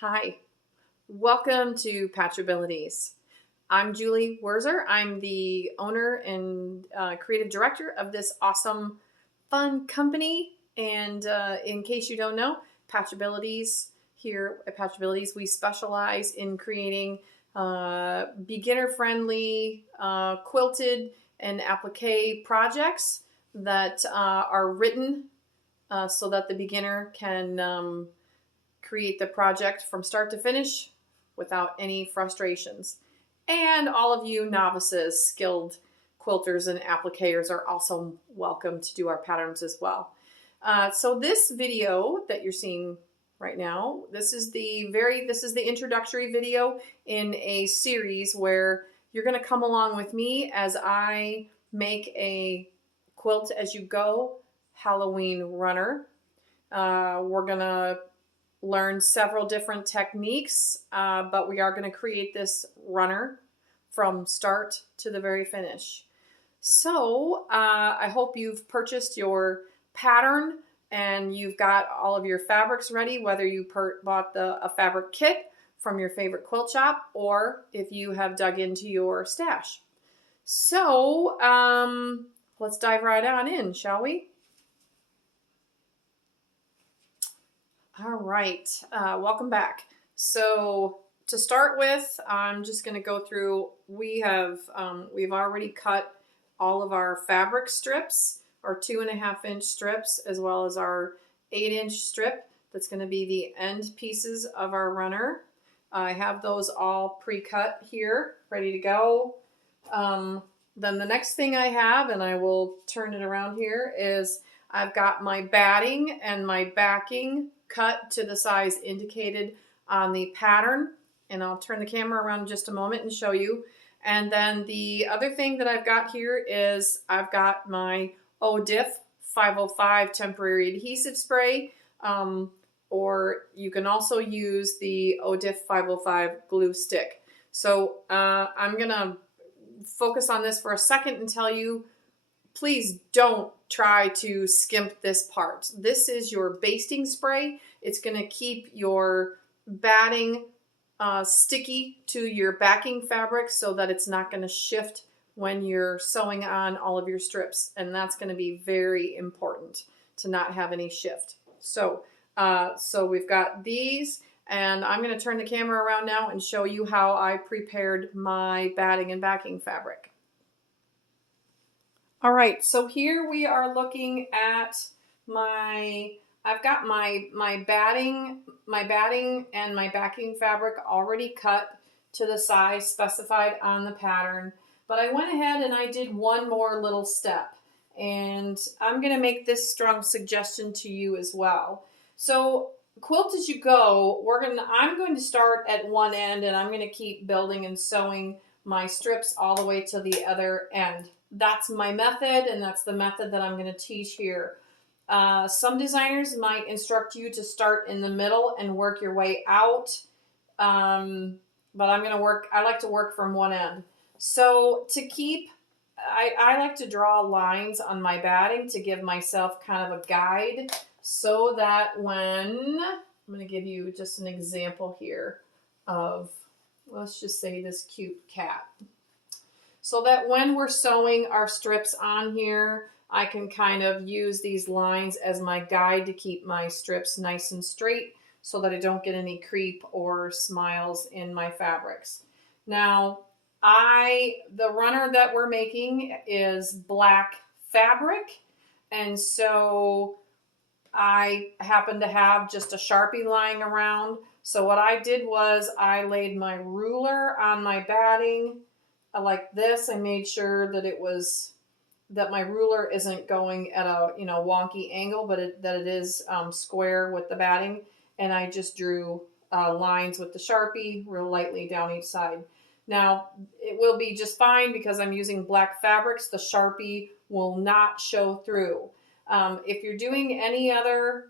Hi, welcome to Patchabilities. I'm Julie Werzer. I'm the owner and creative director of this awesome, fun company. And in case you don't know, Patchabilities, here at Patchabilities, we specialize in creating beginner-friendly quilted and applique projects that are written so that the beginner can create the project from start to finish without any frustrations. And all of you novices, skilled quilters and appliqueurs are also welcome to do our patterns as well. So this video that you're seeing right now, this is the introductory video in a series where you're going to come along with me as I make a quilt-as-you-go Halloween runner. We're going to learn several different techniques, but we are going to create this runner from start to the very finish. So I hope you've purchased your pattern and you've got all of your fabrics ready, whether you bought a fabric kit from your favorite quilt shop or if you have dug into your stash. So let's dive right on in, shall we? All right, welcome back. So to start with, I'm just going to go through. We've already cut all of our fabric strips, our 2.5-inch strips, as well as our 8-inch strip. That's going to be the end pieces of our runner. I have those all pre-cut here, ready to go. Then the next thing I have, and I will turn it around here, is I've got my batting and my backing cut to the size indicated on the pattern, and I'll turn the camera around in just a moment and show you. And then the other thing that I've got here is I've got my ODIF 505 temporary adhesive spray, or you can also use the ODIF 505 glue stick. So I'm gonna focus on this for a second and tell you, please don't try to skimp this part. This is your basting spray. It's going to keep your batting sticky to your backing fabric so that it's not going to shift when you're sewing on all of your strips. And that's going to be very important to not have any shift. So we've got these, and I'm going to turn the camera around now and show you how I prepared my batting and backing fabric. All right, so here we are looking at I've got my batting and my backing fabric already cut to the size specified on the pattern. But I went ahead and I did one more little step, and I'm going to make this strong suggestion to you as well. So quilt-as-you-go, I'm going to start at one end, and I'm going to keep building and sewing my strips all the way to the other end. That's my method, and that's the method that I'm going to teach here. Some designers might instruct you to start in the middle and work your way out, but I like to work from one end. So I like to draw lines on my batting to give myself kind of a guide so that I'm going to give you just an example here of, let's just say, this cute cat. So that when we're sewing our strips on here, I can kind of use these lines as my guide to keep my strips nice and straight so that I don't get any creep or smiles in my fabrics. Now, the runner that we're making is black fabric, and so I happen to have just a Sharpie lying around. So what I did was I laid my ruler on my batting like this. I made sure that my ruler isn't going at a wonky angle, but that it is square with the batting. And I just drew lines with the Sharpie real lightly down each side. Now it will be just fine because I'm using black fabrics. The Sharpie will not show through. If you're doing any other,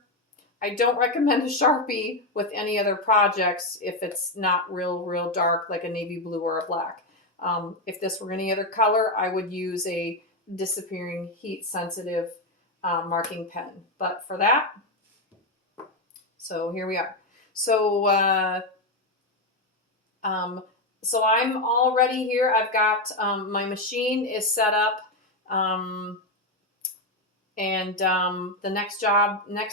I don't recommend a Sharpie with any other projects if it's not real dark like a navy blue or a black. If this were any other color, I would use a disappearing heat sensitive marking pen. But for that, so here we are. So, so I'm all ready here. I've got my machine is set up. The next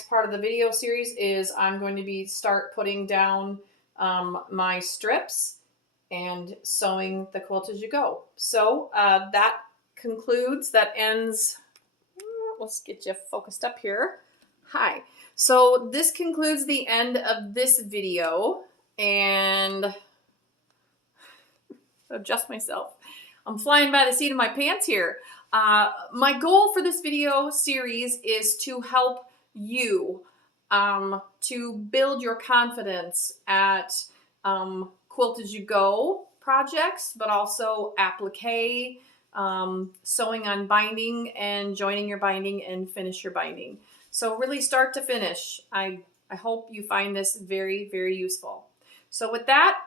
part of the video series is I'm going to start putting down my strips and sewing the quilt as you go. So that ends, let's get you focused up here. Hi. So this concludes the end of this video, and adjust myself. I'm flying by the seat of my pants here. My goal for this video series is to help you to build your confidence at quilt as you go projects, but also applique, sewing on binding and joining your binding and finish your binding. So really start to finish. I hope you find this very, very useful. So with that,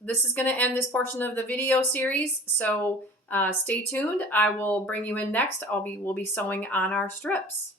this is going to end this portion of the video series. So stay tuned. I will bring you in next. We'll be sewing on our strips.